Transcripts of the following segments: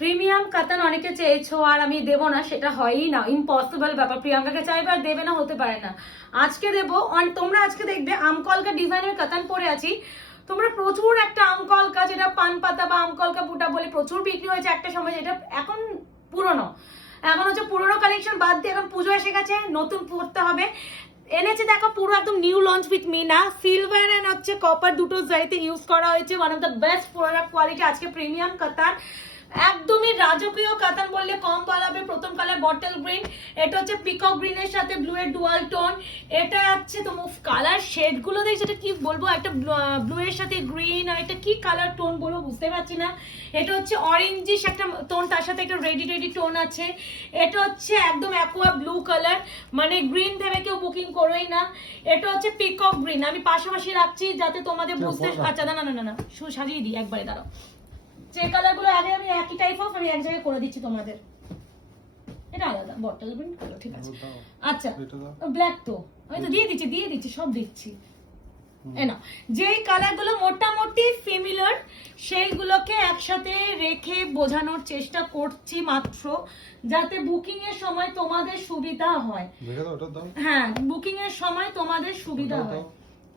Premium কাতান অনেকে চেয়েছো আর আমি দেবো না, সেটা হয়ই না, ইম্পসিবল ব্যাপার। প্রিয়াঙ্কাকে চাইবে আর দেবে না, হতে পারে না। আজকে দেবো। তোমরা আজকে দেখবে আমকলকা ডিজাইনের কাতান পরে আছি। তোমরা প্রচুর একটা আমকলকা, যেটা পান পাতা বা আমকলকা বুটা বলে প্রচুর বিক্রি হয়েছে একটা সময়, যেটা এখন পুরনো। এখন হচ্ছে পুরনো কালেকশন বাদ দিয়ে এখন পুজো এসে গেছে, নতুন পড়তে হবে। এনেছে দেখো পুরো একদম new launch with meena, silver and হচ্ছে কপার দুটো জারিতে ইউজ করা হয়েছে। One of the best product quality. আজকে প্রিমিয়াম কাতান, একদমই রাজকীয় কাতান বললে কম বলা হবে। প্রথম কালার বটল গ্রিন, এটা হচ্ছে পিকক গ্রিনের সাথে ব্লু এর ডুয়াল টোন। এটা হচ্ছে তোমার কালার শেড গুলো দেখছো, এটা কি বলবো, একটা ব্লু এর সাথে গ্রিন, আর এটা কি কালার টোন বলবো বুঝতে পারছি না। এটা হচ্ছে অরেঞ্জিশ একটা টোন, তার সাথে একটা রেডি টোন আছে। এটা হচ্ছে একদম অ্যাকোয়া ব্লু কালার, মানে গ্রিন ভেবে কেউ বুকিং করোই না। এটা হচ্ছে পিকক গ্রিন, আমি পাশাপাশি রাখছি যাতে তোমাদের বুঝতে। আচ্ছা না না না না, সাজিয়ে দিই একবারে, দাঁড়াও। যে কালার গুলো আগে আমি একই টাইপ অফ আমি এক জায়গায় করে দিচ্ছি তোমাদের। এটা আলাদা বটল গ্রিন কালার, ঠিক আছে। আচ্ছা ব্ল্যাক তো আমি তো দিয়ে দিচ্ছি সব দিচ্ছি। না, যেই কালার গুলো মোটামুটি সিমিলার সেইগুলোকে একসাথে রেখে বোঝানোর চেষ্টা করছি মাত্র, যাতে বুকিং এর সময় তোমাদের সুবিধা হয়। হ্যাঁ, বুকিং এর সময় তোমাদের সুবিধা হয়।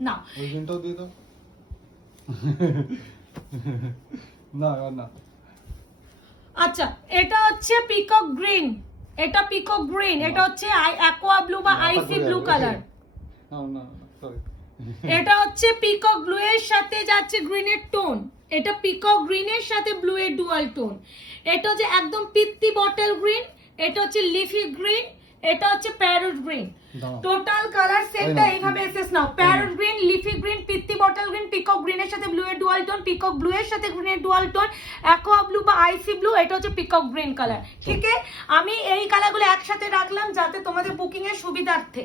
না ওই দিনটাও দিয়ে দাও। না না, আচ্ছা এটা হচ্ছে পিকক গ্রিন, এটা পিকক গ্রিন, এটা হচ্ছে অ্যাকোয়া ব্লু বা আইসি ব্লু কালার। না না সরি, এটা হচ্ছে পিকক ব্লু এর সাথে যাচ্ছে গ্রিনের টোন। এটা পিকক গ্রিনের সাথে ব্লু এর ডুয়াল টোন। এটা হচ্ছে একদম পিত্তি বটল গ্রিন, এটা হচ্ছে লিফি গ্রিন, এটা হচ্ছে প্যারট গ্রিন। টোটাল কালার সেটটা এইভাবে এসেছে নাও। প্যারট গ্রিন, লিফি গ্রিন, পিত্তি বটল গ্রিন, পিকক গ্রিনের সাথে ব্লু এর ডুয়াল টোন, পিকক ব্লু এর সাথে গ্রিনের ডুয়াল টোন, অ্যাকোয়া ব্লু বা আইসি ব্লু, এটা হচ্ছে পিকক গ্রিন কালার। ঠিক আছে, আমি এই কালারগুলো একসাথে রাখলাম যাতে তোমাদের বুকিং এর সুবিধার্থে,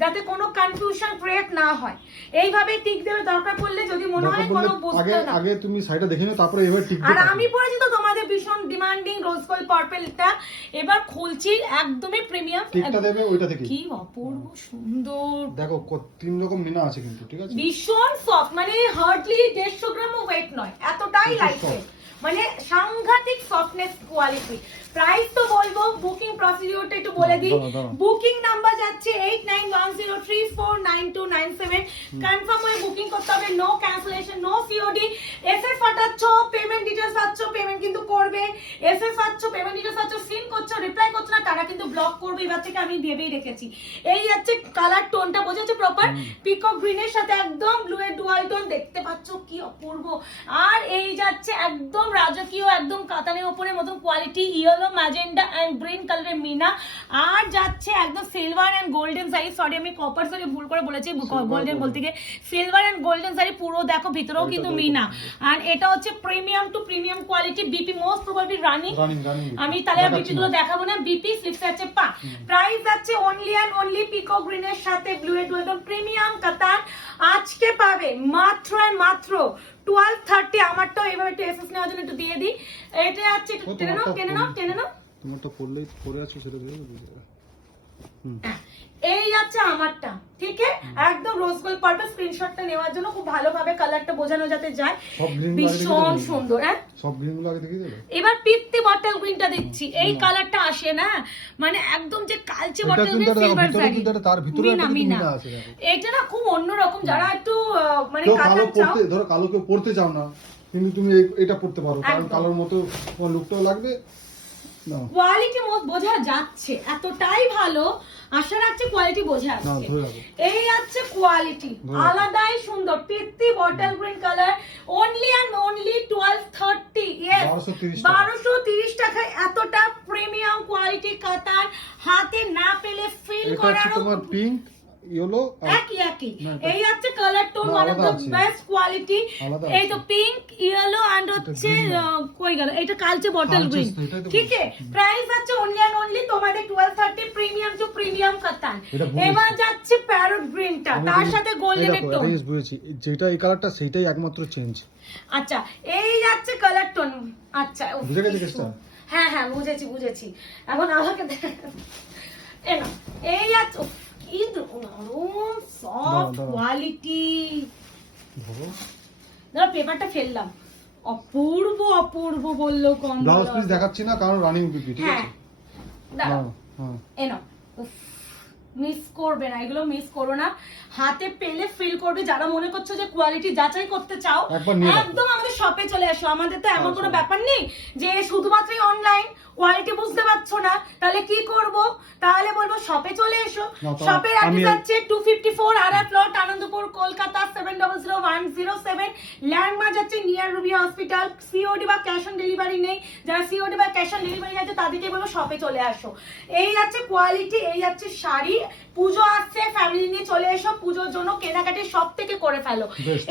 যাতে কোনো কনফিউশন ক্রিয়েট না হয়। এইভাবে টিক দেবে, দরকার পড়লে যদি মনে হয় কোনো বুঝতে না। আগে তুমি সাইডটা দেখে নাও, তারপরে এইভাবে টিক দেবে। আর আমি পরেছি তো তোমাদের ভীষণ ডিমান্ডিং রোজ গোল্ড পার্পলটা, এবার খুলছি একদমই প্রিমিয়াম। টিকটা দেবে ওইটা থেকে, কি অপূর্ব সুন্দর। দেখো তিন রকম মিনা আছে কিন্তু, ঠিক আছে। ভীষণ সফট, মানে হার্ডলি 150 গ্রামও ওয়েট নয়, এতটাই লাইট ওয়েট, মানে সাংঘাতিক সফটনেস কোয়ালিটি। প্রাইস তো বলবো, বুকিং প্রসিডিউরটা একটু বলে দিই। বুকিং নাম্বার যাচ্ছে 8910349297। কনফার্ম হয়ে বুকিং করতে হবে, no cancellation, no COD. SF পাঠাচ্ছ, পেমেন্ট ডিটেইলস পাচ্ছ, পেমেন্ট কিন্তু করবে। এসএফ পাচ্ছ, পেমেন্ট ডিটেইলস পাচ্ছ, সিন করছো, রিপ্লাই করছো না, তারা কিন্তু ব্লক করবে। এবার থেকে আমি ভেবেই রেখেছি। এই যাচ্ছে কালার টোনটা, বোঝাচ্ছে প্রপার পিকক গ্রিনের সাথে একদম ব্লু এর ডুয়াল টোন, দেখতে পাচ্ছ কি অপূর্ব। আর এই যাচ্ছে একদম রাজকীয়, একদম কাতানের উপরে মতন quality, yellow, magenta and green কালারের মিনা। আর যাচ্ছে একদম silver and golden sari, sorry আমি কপার শাড়ি ভুল করে বলেছি, গোল্ডেন বলতে গিয়ে সিলভার এন্ড গোল্ডেন শাড়ি পুরো দেখো, ভিতরেও কিন্তু মিনা। আর এটা হচ্ছে premium to premium quality, BP most probably running. আমি তাহলে আর বিপি গুলো দেখাবো না, বিপি স্লিপস আছে পা। প্রাইস আছে অনলি এন্ড অনলি পিকক গ্রিনের সাথে ব্লু এর ডুয়াল টোন প্রিমিয়াম কাতান। আজকে পাবে মাত্র আর মাত্র 1230। আমারটাও এইভাবে একটু এসএস নেওয়ার জন্য একটু দিয়ে দিই। এটা আছে টেনে নাও। তোমার তো পড়লেই পড়ে আছে সেটা দিয়ে দিই। এই আছে আমারটা, ঠিক আছে। একদম রোজ গোল্ড পার্পল, স্ক্রিনশটটা নেওয়ার জন্য খুব ভালোভাবে কালারটা বোঝানো যাতে যায়, ভীষণ সুন্দর। হ্যাঁ সব গ্রিন গুলো আগে দেখিয়ে দিলে, এবার পিত্তি বটল গ্রিনটা দিচ্ছি। এই কালারটা আসে না, মানে একদম যে কালচে বটল গ্রিন সিলভার শাড়ি, তার ভিতরে একটা মিনা আছে। এটা না খুব অন্যরকম, যারা একটু মানে কালো পড়তে, ধরো কালো কেউ পড়তে চাও না, কিন্তু তুমি এটা পড়তে পারো, কারণ কালোর মতো তোমার লুকটাও লাগবে। কোয়ালিটি বোঝা যাচ্ছে, এতটাই ভালো, আশা রাখছি কোয়ালিটি বোঝা যাচ্ছে। এই আছে কোয়ালিটি, আলাদাই সুন্দর, পিত্তি bottle green colour, only and only 1230। Yes, 1230 টাকায় এতটা প্রিমিয়াম কোয়ালিটি কাতান হাতে না পেলে ফিল করার। তোমার পিঙ্ক ইয়েলো একই এই আছে colour tone, one of the best quality. এই তো পিঙ্ক ইয়েলো এন্ড হচ্ছে কই গেল, এটা কালচে বটল গ্রিন, ঠিক আছে। প্রাইস আছে অনলি এন্ড অনলি তোমাদের 1230, প্রিমিয়াম টু প্রিমিয়াম কাতান। এবার যাচ্ছে প্যারট গ্রিনটা, তার সাথে গোল্ডেন টোন। বুঝেছি, যেটা এই কালারটা সেটাই একমাত্র চেঞ্জ। আচ্ছা এই যাচ্ছে কালার টোন। আচ্ছা বুঝে গেছি কেসটা? হ্যাঁ বুঝেছি। এখন আমাকে এই আছে পেপারটা ফেললাম, অপূর্ব অপূর্ব বললো কম। ব্লাউজ পিস দেখাচ্ছি না কারণ রানিং বিপি, ঠিক আছে? দাঁড়াও হ্যাঁ এনো, মিস করবে না, এগুলো মিস করো না, হাতে পেলে ফিল করবে। যারা মনে করছো যে কোয়ালিটি যাচাই করতে চাও একদম আমাদের শপে চলে আসো। আমাদের তো এমন কোনো ব্যাপার নেই যে শুধুমাত্রই অনলাইন কোয়ালিটি বুঝতে পারছো না, তাহলে কি করব? তাহলে বলবো শপে চলে এসো। শপের অ্যাড্রেস আছে 254 RR plot, Anandapur, Kolkata 700107। Landmark আছে নিয়ার রুবি হসপিটাল। সিওডি বা ক্যাশ অন ডেলিভারি নেই, যারা সিওডি বা ক্যাশ অন ডেলিভারি আছে তাদেরকে বলবো শপে চলে আসো। এই আছে কোয়ালিটি, এই আছে শাড়ি। পুজো আসছে, ফ্যামিলি নিয়ে চলে এসো, পুজোর জন্য কেনাকাটি সব থেকে করে ফেলো।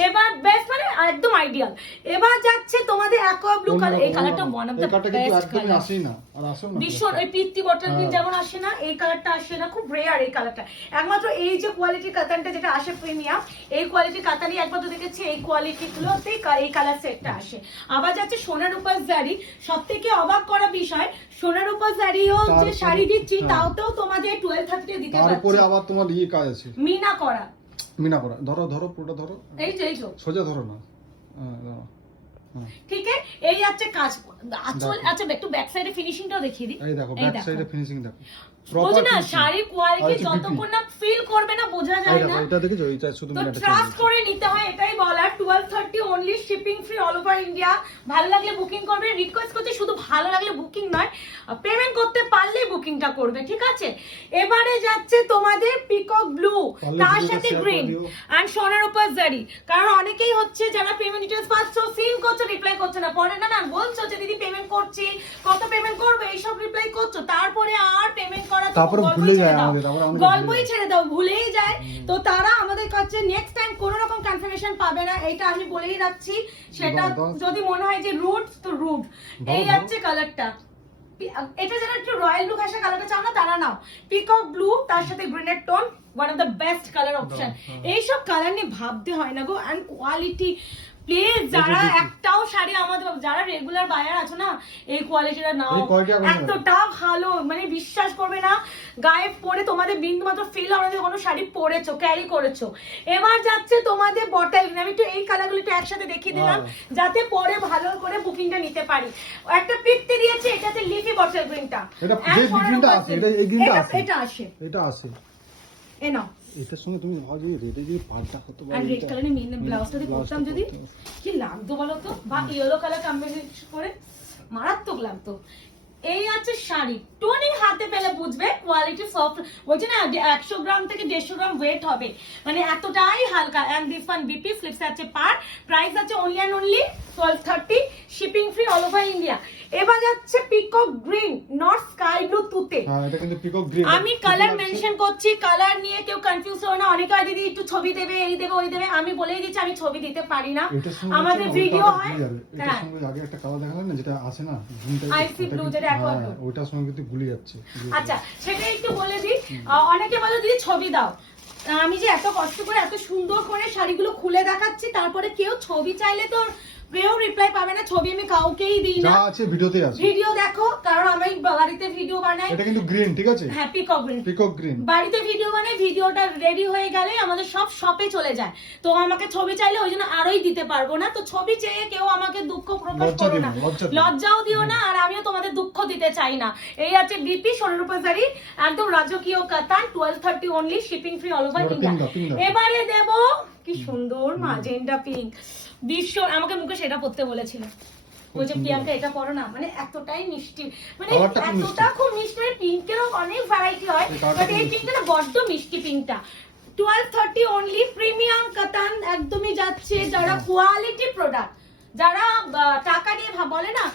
এবার বেস্ট মানে একদম আইডিয়াল। এবার যাচ্ছে তোমাদের অ্যাকোয়া ব্লু কালার, এই কালারটা one of the best colour. আসেই না আর আসেও না ভীষণ ওই পিত্তি বটল গ্রিন যেমন আসে না, এই কালারটা আসে না, খুব রেয়ার এই কালারটা। একমাত্র এই যে কোয়ালিটির কাতানটা যেটা আসে প্রিমিয়াম, এই কোয়ালিটির কাতানই একমাত্র দেখেছি এই কোয়ালিটি গুলোতেই এই কালার সেটটা আসে। আবার যাচ্ছে সোনার উপর জারি, সবথেকে অবাক করা বিষয় সোনার উপর জারিও যে শাড়ি দিচ্ছি তাওতেও তোমাদের 1230 দিতে পারছি। তারপরে আবার তোমার এই কাজ আছে মিনা করা। ধরো ধরো পুরোটা ধরো, এই যে সোজা ধরো না, ঠিক আছে। এই আছে কাজ আঁচল। আচ্ছা একটু ব্যাক সাইডে ফিনিশিংটাও দেখিয়ে দিই। এই দেখো ব্যাক সাইডে ফিনিশিং দেখো, বুঝো না শাড়ি কোয়ালিটি যতক্ষণ না ফিল করবে না বোঝা যায় না। এটা দেখেছো, এটা শুধু মিনাটা ট্রাস্ট করে নিতে হয়, এটাই বলার। 1230 only, shipping free all over India. ভালো লাগলে বুকিং করবে, রিকোয়েস্ট করতে শুধু ভালো লাগলে বুকিং নয়, পেমেন্ট করতে পারলেই বুকিংটা করবে, ঠিক আছে? এবারে যাচ্ছে তোমাদের পিকক ব্লু, তার সাথে গ্রিন এন্ড সোনার উপর জারি। কারণ অনেকেই হচ্ছে যারা পেমেন্ট ডিটেইলস পাচ্ছ সিন করছো, রিপ্লাই করছো না, পরে না বলছো যে দিদি পেমেন্ট করছি, কত পেমেন্ট করবে, এইসব রিপ্লাই করছো, তারপরে আর পেমেন্ট তারপর ভুলে যায় আমাদের, গল্পই ছেড়ে দাও, ভুলেই যায়। তো তারা আমাদের কাছে নেক্সট টাইম কোনো রকম কনফার্মেশন পাবে না, এটা আমি বলেই রাখছি। সেটা যদি মনে হয় যে রুট তো রুট। এই আছে কালারটা, এটা যারা একটু রয়্যাল লুক আসে কালারটা চাও না তারা নাও। পিকক ব্লু তার সাথে গ্রিনের tone, one of the best colour option. এইসব কালার নিয়ে ভাবতে হয় না গো। এন্ড কোয়ালিটি প্লিজ, যারা একটাও শাড়ি আমাদের যারা রেগুলার বায়ার আছে না, এই কোয়ালিটিটা নাও, এতটা ভালো, মানে বিশ্বাস করবে না, গায়ে পরে তোমাদের বিন্দু মাত্র ফিল হবে যে কোনো শাড়ি পরেছো, ক্যারি করেছো। এবার যাচ্ছে তোমাদের বটল গ্রিন, আমি একটু এই কালারগুলো একটু একসাথে দেখিয়ে দিলাম যাতে পরে ভালো করে বুকিংটা নিতে পারি। একটা পিকতে দিয়েছে, এটাতে লিফি বটল গ্রিনটা, এটা যে গ্রিনটা আছে, এই গ্রিনটা আছে, এটা আসে এ নাও। এটার সঙ্গে তুমি ভাবি রেডে যদি পাল্টা হতো বা আর রেড কালারের মেন ব্লাউজটা দিয়ে করতাম যদি কি লাগতো বলো তো, বা ইয়েলো কালার কম্বিনেশন করে মারাত্মক লাগতো। এই আছে শাড়ি, টোনিং হাতে পেলে বুঝবে কোয়ালিটি সফট। বলছি না 100 গ্রাম থেকে 150 গ্রাম ওয়েট হবে, মানে এতটাই হালকা। And this one BP slips আছে পার, প্রাইস আছে only and only 1230, shipping free all over India. এবার যাচ্ছে peacock green, not sky blue তুতে। এটা কিন্তু পিকক গ্রিন। আমি কালার মেনশন করছি, কালার নিয়ে কেউ কনফিউজ হয় না। অনেকে দিদি একটু ছবি দেবে, এই দেবে ওই দেবে, আমি বলেই দিচ্ছি আমি ছবি দিতে পারি না, আমাদের ভিডিও হয়। এটার সঙ্গে আগে একটা কালার দেখালাম না যেটা আছে না আইসি ব্লু, যেটা অ্যাকোয়া ব্লু, ওটার সঙ্গে কিন্তু গুলি যাচ্ছে। আচ্ছা সেটা একটু বলে দিই। অনেকে বলে দিদি ছবি দাও, আমি যে এত কষ্ট করে এত সুন্দর করে শাড়িগুলো খুলে দেখাচ্ছি, তারপরে কেউ ছবি চাইলে তো কেউ রিপ্লাই পাবে না। ছবি আমি কাউকেই দিই না, যা আছে ভিডিওতে আছে, ভিডিও দেখো। কারণ আমি বাড়িতে ভিডিও বানাই, এটা কিন্তু গ্রিন, ঠিক আছে? হ্যাঁ পিকক গ্রিন, বাড়িতে ভিডিও বানাই, ভিডিওটা রেডি হয়ে গেলে আমাদের সব শপে চলে যায়। তো আমাকে ছবি চাইলে ওই জন্য আরোই দিতে পারবো না। তো ছবি চেয়ে কেউ আমাকে দুঃখ প্রকাশ করো না, লজ্জাও দিও না, আর আমিও তোমাদের দুঃখ দিতে চাই না। এই আছে বিপি সোনার উপর জারি, একদম রাজকীয় কাতান, 1230 only, shipping free all over India. এবারে দেব কি সুন্দর মাজেন্ডা পিঙ্ক, বিশ্ব আমাকে মুখে সেটা পড়তে বলেছিল, ওই যে প্রিয়াঙ্কা এটা পরো না, মানে এতটাই মিষ্টি, মানে এতটা খুব মিষ্টি। পিঙ্কেরও অনেক ভ্যারাইটি হয়, বাট এই পিঙ্কটা না বড্ড মিষ্টি পিঙ্কটা। 1230 অনলি, প্রিমিয়াম কাতান একদমই যাচ্ছে। যারা কোয়ালিটি প্রোডাক্ট, যারা টাকা নিয়ে বলে না,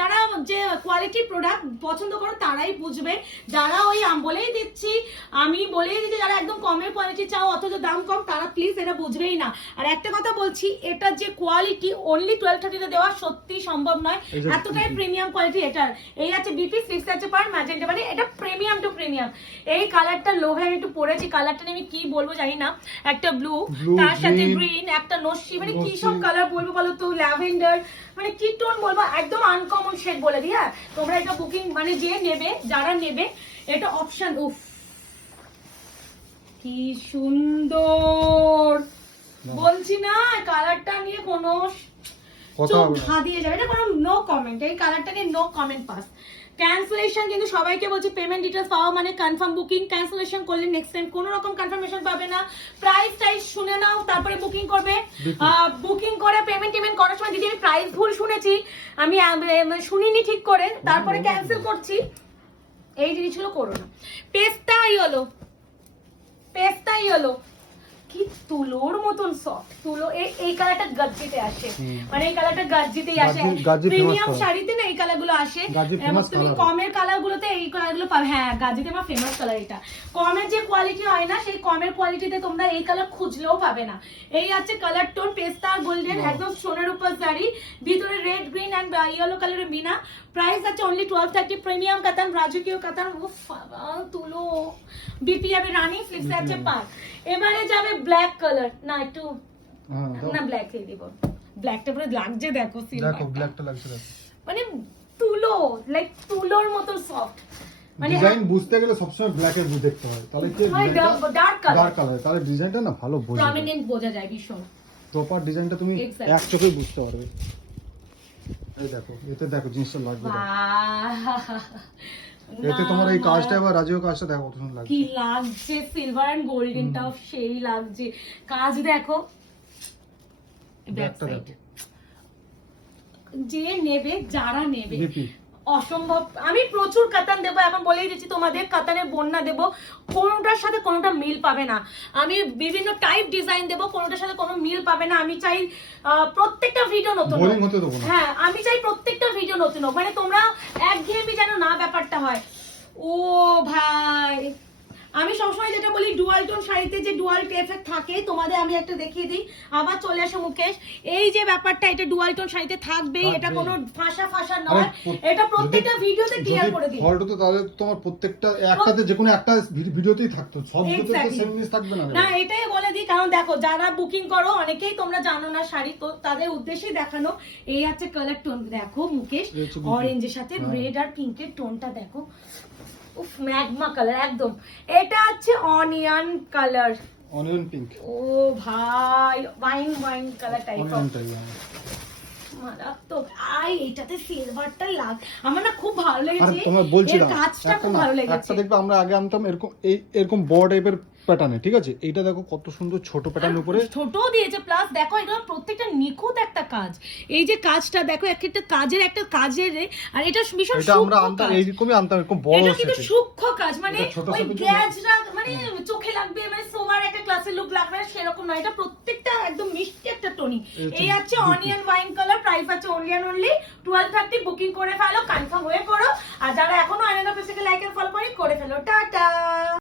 যারা যে কোয়ালিটি প্রোডাক্ট পছন্দ করো তারাই বুঝবে। যারা ওই বলেই দিচ্ছি, আমি বলেই দিচ্ছি, যারা একদম কমের কোয়ালিটি চাও অথচ দাম কম, তারা প্লিজ এটা বুঝবেই না। আর একটা কথা বলছি, এটা যে কোয়ালিটি অনলি 1230 দেওয়া সত্যি সম্ভব নয়, এতটাই প্রিমিয়াম কোয়ালিটি এটার। এই আছে বিপি স্লিপস আছে পার ম্যাজেন্টা, মানে এটা প্রিমিয়াম টু প্রিমিয়াম। এই কালারটা লোভে আমি একটু পরেছি, কালারটা আমি কি বলবো জানি না, একটা ব্লু তার সাথে গ্রিন, একটা নস্যি, মানে কি সব কালার বলবো বলো তো, ল্যাভেন্ডার, মানে কি টোন বলবো, একদম আনকমন শেড বলে দিই। হ্যাঁ তোমরা এটা বুকিং মানে যে নেবে, যারা নেবে এটা অপশন। উফ কি সুন্দর, বলছি না কালারটা নিয়ে কোনো কথা চোখ হবে না। ধাঁধিয়ে যাবে, এটা কোনো নো কমেন্ট, এই কালারটা নিয়ে নো কমেন্ট পাস। ক্যান্সেলেশন কিন্তু সবাইকে বলছি, পেমেন্ট ডিটেলস পাওয়া মানে কনফার্ম বুকিং, ক্যান্সেলেশন করলে নেক্সট টাইম কোনো রকম কনফার্মেশন পাবে না। প্রাইস টাইস শুনে নাও তারপরে বুকিং করবে। বুকিং করে পেমেন্ট করার সময় দিদি আমি প্রাইস ভুল শুনেছি, আমি শুনিনি ঠিক করে, তারপরে ক্যান্সেল করছি, এই জিনিসগুলো করো না। পেস্তা ইয়েলো কি তুলোর মতন সফট, তুলো এই কালারটা গাজ্জিতে আসে, মানে এই কালারটা গাজ্জিতেই আসে, গাজ্জি প্রিমিয়াম famous শাড়িতে না এই কালার গুলো আসে, গাজ্জি এবং famous তুমি color। কমের কালার গুলোতে এই কালার গুলো পাবে। হ্যাঁ, গাজ্জিতে আমার ফেমাস কালার এটা। কমের যে কোয়ালিটি হয় না, সেই কমের কোয়ালিটিতে তোমরা এই কালার খুঁজলেও পাবে না। এই আছে কালার টোন পেস্তা গোল্ডেন, একদম সোনার উপর শাড়ি, ভিতরে রেড গ্রিন এন্ড ইয়েলো কালারের মিনা। প্রাইস আছে অনলি 1230, প্রিমিয়াম কাতান, রাজকীয় কাতান। উফ বাবা, তুলো বিপি যাবে রানী, ফ্লিপস আছে পার। এবারে যাবে ব্ল্যাক কালার, না একটু না ব্ল্যাক দিয়ে দিব, ব্ল্যাকটা পুরো লাগছে, দেখো দেখো সিলভার, ব্ল্যাকটা লাগছে, দেখো মানে তুলো, লাইক তুলোর মতো সফট, মানে ডিজাইন বুঝতে গেলে সবসময় ব্ল্যাক এর দেখতে হয়, তাহলে কি ডার্ক কালার, ডার্ক কালার, তাহলে ডিজাইনটা না ভালো বোঝা যায়, প্রমিনেন্ট বোঝা যায় ভীষণ। প্রপার ডিজাইনটা তুমি Exactly. এক চোখেই বুঝতে পারবে। এই দেখো, এতে দেখো জিনিসটা লাগবে, দেখো। এতে তোমার এই কাজটা এবার রাজীব কাজটা দেখো কত সুন্দর লাগছে, কি লাগছে, সিলভার এন্ড গোল্ডেনটাও সেই লাগছে, কাজ দেখো, ব্যাক ব্যাকটা সাইড। দেখো, যে নেবে, যারা নেবে বিপি অসম্ভব। আমি প্রচুর কাতান দেবো, এখন বলেই দিচ্ছি তোমাদের, কাতানের বন্যা দেবো, কোনোটার সাথে কোনোটা মিল পাবে না। আমি বিভিন্ন টাইপ ডিজাইন দেবো, কোনোটার সাথে কোনো মিল পাবে না। আমি চাই প্রত্যেকটা ভিডিও নতুন বোরিং হোক। হতে দেবো না। হ্যাঁ, আমি চাই প্রত্যেকটা ভিডিও নতুন হোক, মানে তোমরা একঘেয়েমি যেন না ব্যাপারটা হয়। ও ভাই, আমি সবসময় যেটা বলি, ডুয়াল টোন শাড়িতে যে ডুয়াল এফেক্ট থাকে, তোমাদের আমি একটা দেখিয়ে দিই, আবার চলে আসো মুকেশ। এই যে ব্যাপারটা, এটা ডুয়াল টোন শাড়িতে থাকবেই, এটা কোনো ফাঁসা নয়, এটা প্রত্যেকটা ভিডিওতে ক্লিয়ার করে দিই। ফল্ট হতো তাহলে তোমার প্রত্যেকটা একটাতে যে কোনো একটা ভিডিওতেই থাকতো, সব ভিডিওতে তো Exactly. সেম জিনিস থাকবে না। না, এটাই বলে দিই, কারণ দেখো যারা বুকিং করো অনেকেই তোমরা জানো না শাড়ি, তো তাদের উদ্দেশ্যেই দেখানো। এই আছে কালার টোন, দেখো মুকেশ, এই হচ্ছে অরেঞ্জের সাথে হ্যাঁ। রেড আর পিঙ্কের টোনটা দেখো, উফ ম্যাগমা কালার একদম। এটা আছে অনিয়ন কালার, অনিয়ন পিঙ্ক, ও ভাই, ওয়াইন কালার টাইপ অফ, অনিয়নটাই মারাত্মক। এটাতে সিলভারটা আমার না খুব ভালো আর লেগেছে, তোমার বলছিলাম এর কাজটা একটা খুব না, ভালো লেগেছে। একটা দেখবে আমরা আগে আনতাম এরকম এরকম বড় টাইপের প্যাটার্নে, ঠিক আছে, এইটা দেখো কত সুন্দর ছোট প্যাটার্নের উপরে, ছোট দিয়েছে, প্লাস দেখো এটা প্রত্যেকটা নিখুঁত একটা কাজ। এই যে কাজটা দেখো, একটা কাজের আর এটা ভীষণ এটা আমরা সূক্ষ্ম আনতাম কাজ। এইরকমই আনতাম এরকম বড় এটা কিন্তু সেটে। সূক্ষ্ম কাজ, মানে এটা ছোট ওই সেটের জন্য- গ্যাজরা মানে চোখে লাগবে, মানে সোমার একটা ক্লাসের লুক লাগবে সেরকম নয়, এটা প্রত্যেকটা একদম মিষ্টি একটা টোনি। এই আছে অনিয়ন ওয়াইন কালার, প্রাইস আছে অনলি 1230। বুকিং করে ফেলো, কনফার্ম হয়ে করো, আর যারা এখনো আয়না পেজকে লাইক এন্ড ফলো করে ফেলো। টাটা।